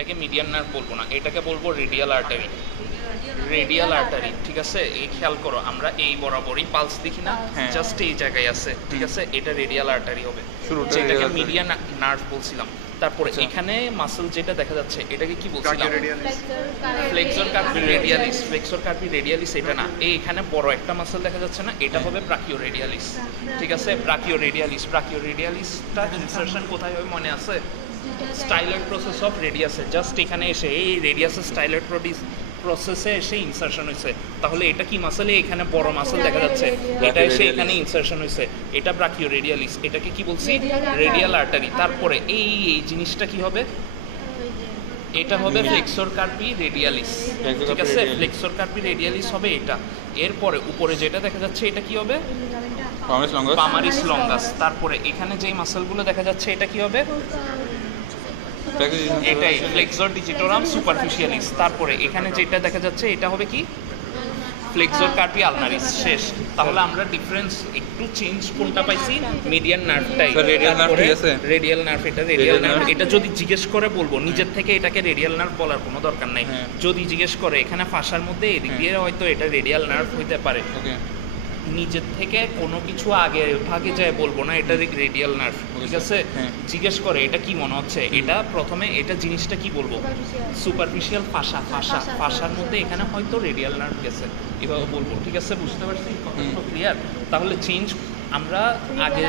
এটাকে median nerve বলবো না, এটাকে বলবো রেডিয়াল আর্টারি। রেডিয়াল আর্টারি, ঠিক আছে? এই খেয়াল করো, আমরা এই বরাবরই পালস দেখি না, জাস্ট এই জায়গায় আছে, ঠিক আছে? এটা রেডিয়াল আর্টারি হবে, যেটাকে মিডিয়ান নার্ভ বলছিলাম। তারপরে এখানে মাসল যেটা দেখা যাচ্ছে এটাকে কি বলছিলাম? Flexor কার্পি radialis. ফ্লেক্সর কার্পি রেডিয়ালিস এটা না, এখানে বড় একটা মাসল দেখা যাচ্ছে না, এটা হবে ব্রাকিও রেডিয়ালিস, ঠিক আছে? ব্রাকিও রেডিয়ালিস। ব্রাকিও রেডিয়ালিসটা ইনসারশন কোথায় হবে মনে আছে? স্টাইলয়েড প্রসেস অফ রেডিয়াসে, জাস্ট এখানে এসে এই রেডিয়াসের স্টাইলয়েড প্রসেসে এসে ইনসারশন হয়েছে। তাহলে এটা কি মাসলে? এখানে বড় মাসল দেখা যাচ্ছে, এটা এসে এখানে ইনসারশন হয়েছে, এটা ব্রাকিও রেডিয়ালিস। এটাকে কি বলছি? Radial artery. তারপরে এই জিনিসটা কি হবে? এটা হবে ফ্লেক্সর কার্পি রেডিয়ালিস, ঠিক আছে? ফ্লেক্সর কার্পি রেডিয়ালিস হবে এটা। এরপরে উপরে যেটা দেখা যাচ্ছে এটা কি হবে? পামারিস লঙ্গাস। তারপরে এখানে যেই মাসলগুলো দেখা যাচ্ছে এটা কি হবে? এটাই ফ্লেক্সর ডিজিটোরাম সুপারফিশিয়ালিস। তারপরে এখানে যেটা দেখা যাচ্ছে এটা হবে কি? Flexor কার্পি ulnaris. শেষ। তাহলে আমরা ডিফারেন্স একটু চেঞ্জ কোনটা পাইছি? মিডিয়ান নার্ভটাই। রেডিয়াল নার্ভ ঠিক আছে, রেডিয়াল নার্ভ, এটা রেডিয়াল নার্ভ। এটা যদি জিজ্ঞেস করে বলবো, নিজের থেকে এটাকে রেডিয়াল নার্ভ বলার কোনো দরকার নাই। যদি জিজ্ঞেস করে এখানে ফাঁসার মধ্যে এদিক দিয়ে হয়তো এটা রেডিয়াল নার্ভ হইতে পারে, নিজের থেকে কোনো কিছু আগে ভাগে যায় বলবো না এটা রেডিয়াল নার্ভ, ঠিক আছে? জিজ্ঞেস করে এটা কি মনে হচ্ছে, এটা প্রথমে এটা জিনিসটা কি বলবো? সুপারফিশিয়াল ফাঁসা। ফাঁসার মধ্যে এখানে হয়তো রেডিয়াল নার্ভ গেছে, এভাবে বলবো, ঠিক আছে? বুঝতে পারছি? কতটা ক্লিয়ার? তাহলে চেঞ্জ আমরা আগে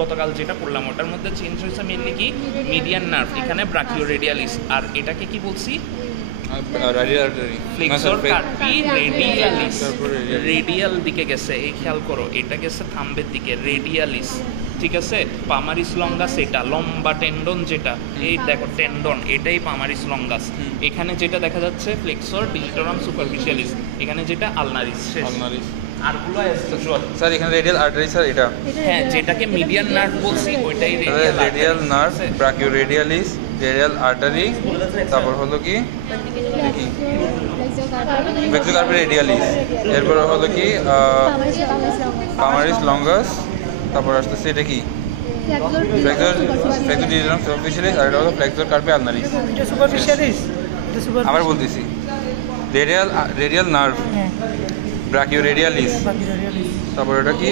গতকাল যেটা পড়লাম ওটার মধ্যে চেঞ্জ হয়েছে মেনলি কি? মিডিয়ান নার্ভ, এখানে ব্রাকিও রেডিয়ালিস। আর এটাকে কি বলছি? Flexor কার্পি radialis. রেডিয়াল দিকে গেছে, এই খেয়াল করো, এটা গেছে থাম্বের দিকে, রেডিয়ালিস, ঠিক আছে? পামারিস লঙ্গাস এটা লম্বা টেন্ডন, যেটা এই দেখো টেন্ডন, এটাই পামারিস লঙ্গাস। এখানে যেটা দেখা যাচ্ছে ফ্লেক্সর ডিজিটোরাম সুপারফিশিয়ালিস, এখানে যেটা আলনারিস। শেষ। আরগুলো স্যার এখানে রেডিয়াল আর্টারি স্যার এটা, হ্যাঁ, যেটাকে মিডিয়ান নার্ভ বলছি ওইটাই radial nerve, brachioradialis, radial artery, তারপর হলো কি দেখি ফ্লেক্সর কার্পি রেডিয়ালিস, এরপর হলো কি পামারিস লঙ্গাস, তারপর আসতেছে এটা কি ফ্লেক্সর ডিজিটাল সুপারফিশিয়ালিস, আর এটা হলো ফ্লেক্সর কার্পি আলনারিস। আবার বলতেছি, রেডিয়াল নার্ভ, ব্রাকিও রেডিয়ালিস, তারপর এটা কি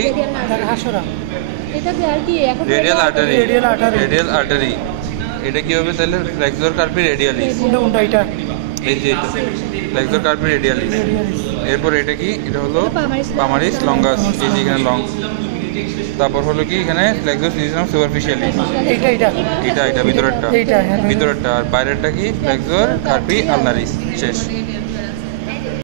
রেডিয়াল আর্টারি, রেডিয়াল আর্টারি, এটা কি হবে তাহলে? ফ্লেক্সর কার্পি রেডিয়ালিস, এই যে এটা ফ্লেক্সর কার্পি রেডিয়ালিস। এরপর এটা কি? এটা হলো পামারিস লঙ্গাস, এই যে এখানে লং। তারপর হলো কি এখানে ফ্লেক্সর ডিজিটাল সুপারফিশিয়ালিস, এটা ভিতরেরটা, আর বাইরেরটা কি ফ্লেক্সর কার্পি আলনারিস। শেষ।